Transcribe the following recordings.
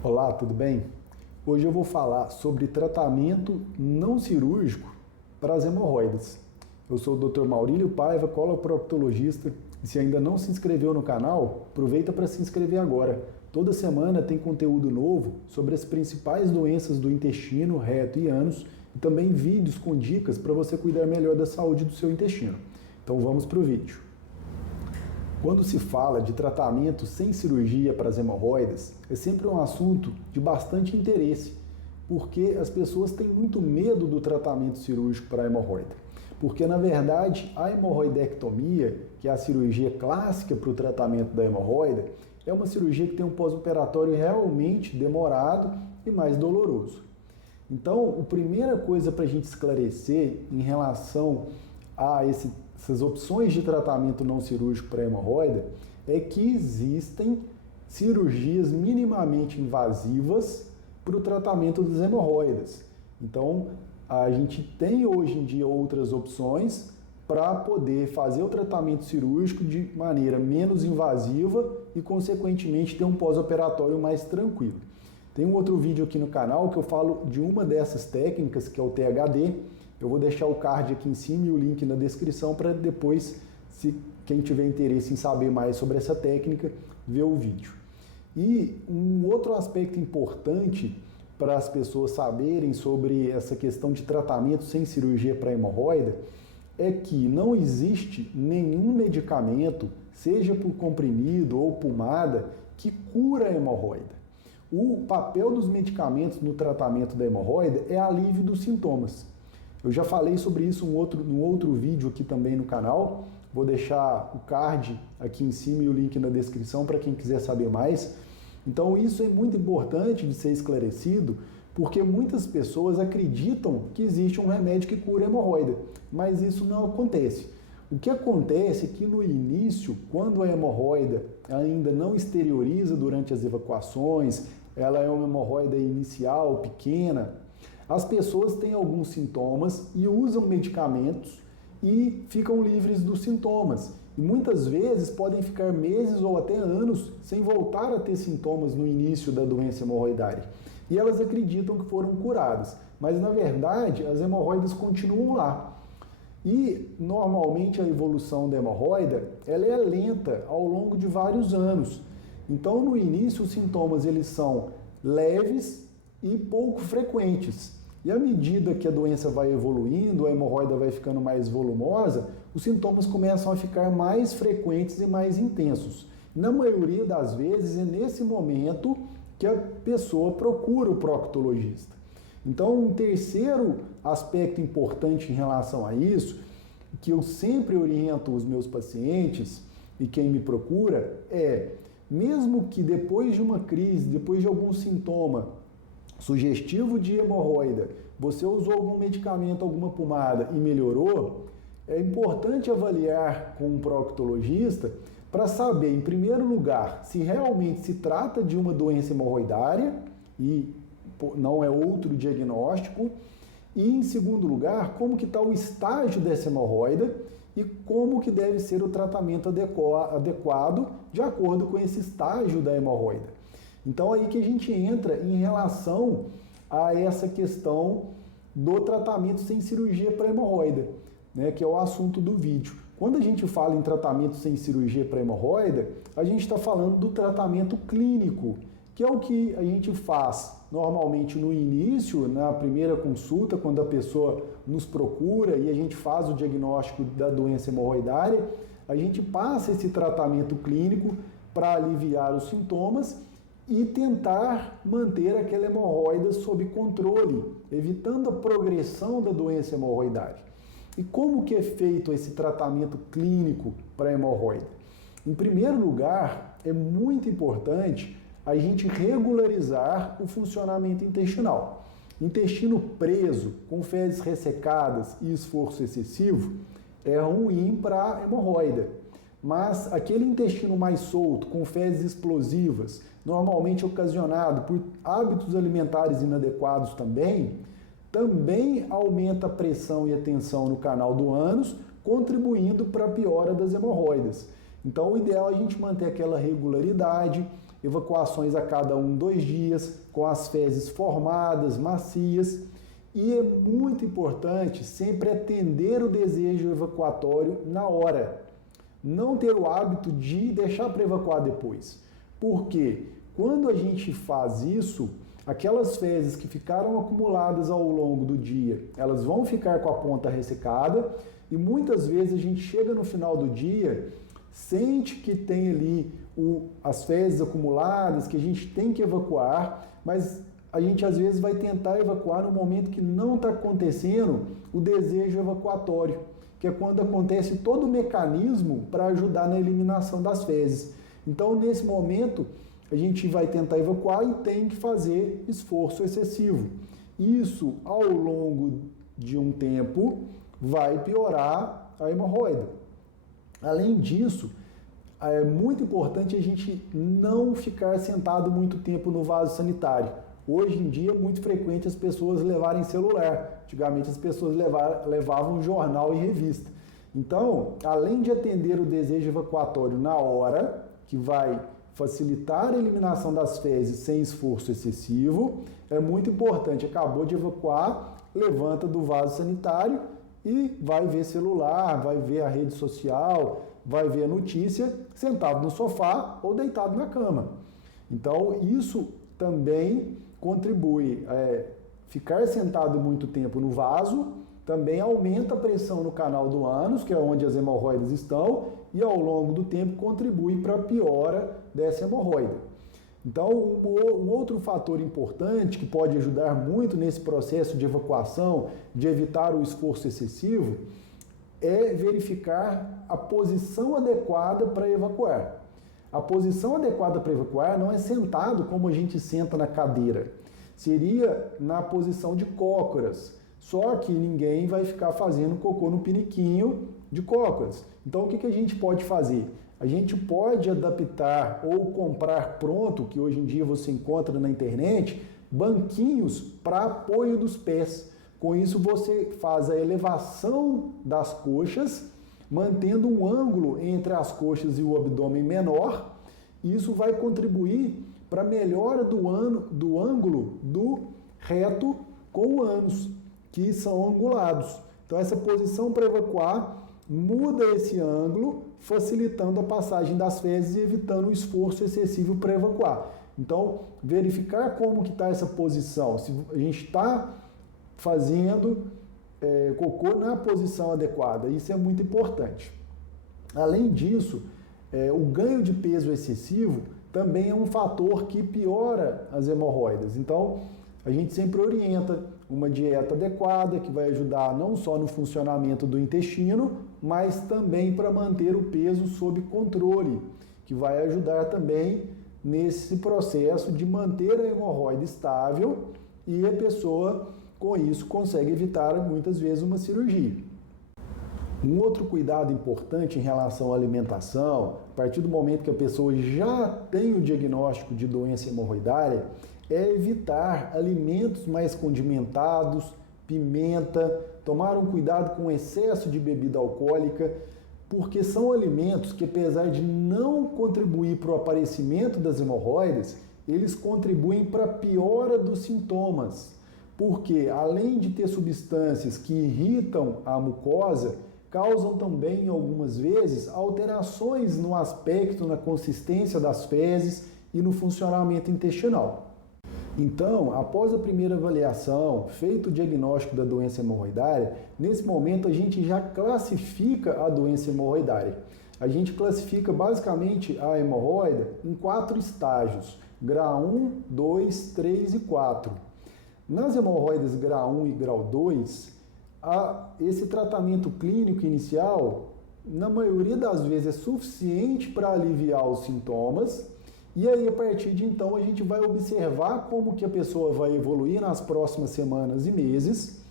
Olá, tudo bem? Hoje eu vou falar sobre tratamento não cirúrgico para as hemorroidas. Eu sou o Dr. Maurílio Paiva, coloproctologista, e se ainda não se inscreveu no canal, aproveita para se inscrever agora. Toda semana tem conteúdo novo sobre as principais doenças do intestino, reto e ânus, e também vídeos com dicas para você cuidar melhor da saúde do seu intestino. Então vamos para o vídeo. Quando se fala de tratamento sem cirurgia para as hemorroidas, é sempre um assunto de bastante interesse, porque as pessoas têm muito medo do tratamento cirúrgico para a hemorroida. Porque, na verdade, a hemorroidectomia, que é a cirurgia clássica para o tratamento da hemorroida, é uma cirurgia que tem um pós-operatório realmente demorado e mais doloroso. Então, a primeira coisa para a gente esclarecer em relação a essas opções de tratamento não cirúrgico para hemorroida é que existem cirurgias minimamente invasivas para o tratamento das hemorroidas. Então, a gente tem hoje em dia outras opções para poder fazer o tratamento cirúrgico de maneira menos invasiva e, consequentemente, ter um pós-operatório mais tranquilo. Tem um outro vídeo aqui no canal que eu falo de uma dessas técnicas, que é o THD. Eu vou deixar o card aqui em cima e o link na descrição para depois, se quem tiver interesse em saber mais sobre essa técnica, ver o vídeo. E um outro aspecto importante para as pessoas saberem sobre essa questão de tratamento sem cirurgia para hemorroida é que não existe nenhum medicamento, seja por comprimido ou pomada, que cura a hemorroida. O papel dos medicamentos no tratamento da hemorroida é alívio dos sintomas. Eu já falei sobre isso num outro vídeo aqui também no canal. Vou deixar o card aqui em cima e o link na descrição para quem quiser saber mais. Então isso é muito importante de ser esclarecido, porque muitas pessoas acreditam que existe um remédio que cura a hemorroida, mas isso não acontece. O que acontece é que no início, quando a hemorroida ainda não exterioriza durante as evacuações, ela é uma hemorroida inicial, pequena, as pessoas têm alguns sintomas e usam medicamentos e ficam livres dos sintomas. E muitas vezes podem ficar meses ou até anos sem voltar a ter sintomas no início da doença hemorroidária. E elas acreditam que foram curadas, mas na verdade as hemorroidas continuam lá. E normalmente a evolução da hemorroida ela é lenta ao longo de vários anos. Então no início os sintomas eles são leves e pouco frequentes. E à medida que a doença vai evoluindo, a hemorroida vai ficando mais volumosa, os sintomas começam a ficar mais frequentes e mais intensos. Na maioria das vezes é nesse momento que a pessoa procura o proctologista. Então, um terceiro aspecto importante em relação a isso, que eu sempre oriento os meus pacientes e quem me procura, é, mesmo que depois de uma crise, depois de algum sintoma sugestivo de hemorroida, você usou algum medicamento, alguma pomada e melhorou, é importante avaliar com um proctologista para saber, em primeiro lugar, se realmente se trata de uma doença hemorroidária e não é outro diagnóstico, e em segundo lugar, como que está o estágio dessa hemorroida e como que deve ser o tratamento adequado de acordo com esse estágio da hemorroida. Então aí que a gente entra em relação a essa questão do tratamento sem cirurgia para hemorroida, né, que é o assunto do vídeo. Quando a gente fala em tratamento sem cirurgia para hemorroida, a gente está falando do tratamento clínico, que é o que a gente faz normalmente no início, na primeira consulta, quando a pessoa nos procura e a gente faz o diagnóstico da doença hemorroidária, a gente passa esse tratamento clínico para aliviar os sintomas e tentar manter aquela hemorroida sob controle, evitando a progressão da doença hemorroidária. E como que é feito esse tratamento clínico para a hemorroida? Em primeiro lugar, é muito importante a gente regularizar o funcionamento intestinal. Intestino preso, com fezes ressecadas e esforço excessivo, é ruim para a hemorroida. Mas aquele intestino mais solto, com fezes explosivas, normalmente ocasionado por hábitos alimentares inadequados também aumenta a pressão e a tensão no canal do ânus, contribuindo para a piora das hemorroidas. Então o ideal é a gente manter aquela regularidade, evacuações a cada 2 dias, com as fezes formadas, macias. E é muito importante sempre atender o desejo evacuatório na hora. Não ter o hábito de deixar para evacuar depois. Porque quando a gente faz isso, aquelas fezes que ficaram acumuladas ao longo do dia, elas vão ficar com a ponta ressecada e muitas vezes a gente chega no final do dia, sente que tem ali as fezes acumuladas, que a gente tem que evacuar, mas a gente às vezes vai tentar evacuar no momento que não está acontecendo o desejo evacuatório, que é quando acontece todo o mecanismo para ajudar na eliminação das fezes. Então, nesse momento, a gente vai tentar evacuar e tem que fazer esforço excessivo. Isso, ao longo de um tempo, vai piorar a hemorroida. Além disso, é muito importante a gente não ficar sentado muito tempo no vaso sanitário. Hoje em dia é muito frequente as pessoas levarem celular. Antigamente as pessoas levavam jornal e revista. Então, além de atender o desejo evacuatório na hora, que vai facilitar a eliminação das fezes sem esforço excessivo, é muito importante. Acabou de evacuar, levanta do vaso sanitário e vai ver celular, vai ver a rede social, vai ver a notícia sentado no sofá ou deitado na cama. Então, isso também contribui. Ficar sentado muito tempo no vaso também aumenta a pressão no canal do ânus, que é onde as hemorroidas estão, e ao longo do tempo contribui para a piora dessa hemorroida. Então, um outro fator importante que pode ajudar muito nesse processo de evacuação, de evitar o esforço excessivo, é verificar a posição adequada para evacuar. A posição adequada para evacuar não é sentado como a gente senta na cadeira. Seria na posição de cócoras. Só que ninguém vai ficar fazendo cocô no piniquinho de cócoras. Então o que a gente pode fazer? A gente pode adaptar ou comprar pronto, que hoje em dia você encontra na internet, banquinhos para apoio dos pés. Com isso você faz a elevação das coxas, mantendo um ângulo entre as coxas e o abdômen menor. Isso vai contribuir para a melhora do ângulo do reto com o ânus, que são angulados. Então essa posição para evacuar muda esse ângulo, facilitando a passagem das fezes e evitando o esforço excessivo para evacuar. Então, verificar como que está essa posição, se a gente está fazendo cocô na posição adequada, isso é muito importante. Além disso, o ganho de peso excessivo também é um fator que piora as hemorroidas. Então, a gente sempre orienta uma dieta adequada, que vai ajudar não só no funcionamento do intestino, mas também para manter o peso sob controle, que vai ajudar também nesse processo de manter a hemorroida estável e a pessoa, com isso, consegue evitar muitas vezes uma cirurgia. Um outro cuidado importante em relação à alimentação, a partir do momento que a pessoa já tem o diagnóstico de doença hemorroidária, é evitar alimentos mais condimentados, pimenta, tomar um cuidado com o excesso de bebida alcoólica, porque são alimentos que, apesar de não contribuir para o aparecimento das hemorroidas, eles contribuem para a piora dos sintomas, porque além de ter substâncias que irritam a mucosa, causam também, algumas vezes, alterações no aspecto, na consistência das fezes e no funcionamento intestinal. Então, após a primeira avaliação, feito o diagnóstico da doença hemorroidária, nesse momento a gente já classifica a doença hemorroidária. A gente classifica basicamente a hemorroida em 4 estágios: grau 1, 2, 3 e 4. Nas hemorroidas grau 1 e grau 2, esse tratamento clínico inicial, na maioria das vezes, é suficiente para aliviar os sintomas. E aí, a partir de então, a gente vai observar como que a pessoa vai evoluir nas próximas semanas e meses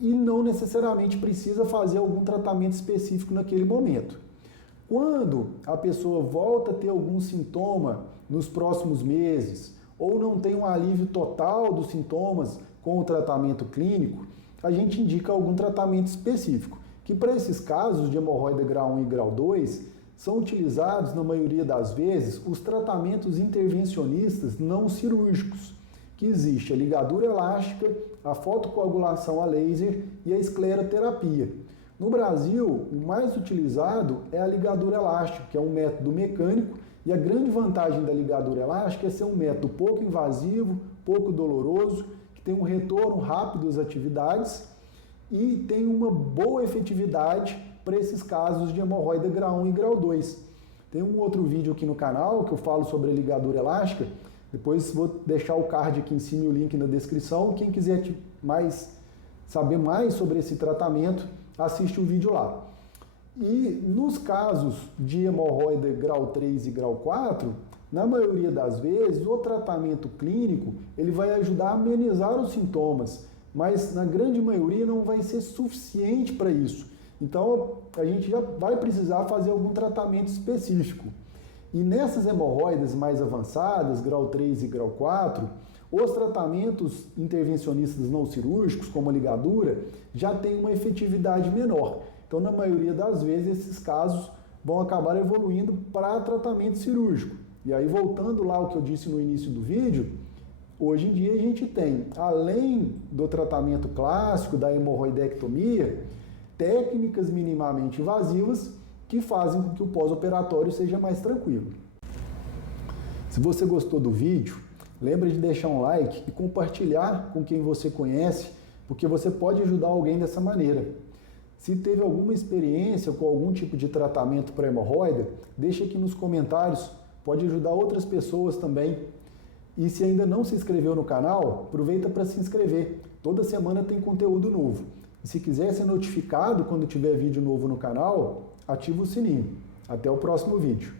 e não necessariamente precisa fazer algum tratamento específico naquele momento. Quando a pessoa volta a ter algum sintoma nos próximos meses ou não tem um alívio total dos sintomas com o tratamento clínico, a gente indica algum tratamento específico, que para esses casos de hemorroida grau 1 e grau 2, são utilizados, na maioria das vezes, os tratamentos intervencionistas não cirúrgicos, que existe a ligadura elástica, a fotocoagulação a laser e a escleroterapia. No Brasil, o mais utilizado é a ligadura elástica, que é um método mecânico, e a grande vantagem da ligadura elástica é ser um método pouco invasivo, pouco doloroso, que tem um retorno rápido às atividades e tem uma boa efetividade para esses casos de hemorroida grau 1 e grau 2. Tem um outro vídeo aqui no canal que eu falo sobre a ligadura elástica, depois vou deixar o card aqui em cima e o link na descrição. Quem quiser saber mais sobre esse tratamento, assiste o vídeo lá. E nos casos de hemorroida grau 3 e grau 4, na maioria das vezes, o tratamento clínico ele vai ajudar a amenizar os sintomas, mas na grande maioria não vai ser suficiente para isso. Então, a gente já vai precisar fazer algum tratamento específico. E nessas hemorroidas mais avançadas, grau 3 e grau 4, os tratamentos intervencionistas não cirúrgicos, como a ligadura, já têm uma efetividade menor. Então, na maioria das vezes, esses casos vão acabar evoluindo para tratamento cirúrgico. E aí, voltando lá ao que eu disse no início do vídeo, hoje em dia a gente tem, além do tratamento clássico da hemorroidectomia, técnicas minimamente invasivas que fazem com que o pós-operatório seja mais tranquilo. Se você gostou do vídeo, lembre de deixar um like e compartilhar com quem você conhece, porque você pode ajudar alguém dessa maneira. Se teve alguma experiência com algum tipo de tratamento para hemorroida, deixa aqui nos comentários, pode ajudar outras pessoas também. E se ainda não se inscreveu no canal, aproveita para se inscrever. Toda semana tem conteúdo novo. E se quiser ser notificado quando tiver vídeo novo no canal, ativa o sininho. Até o próximo vídeo.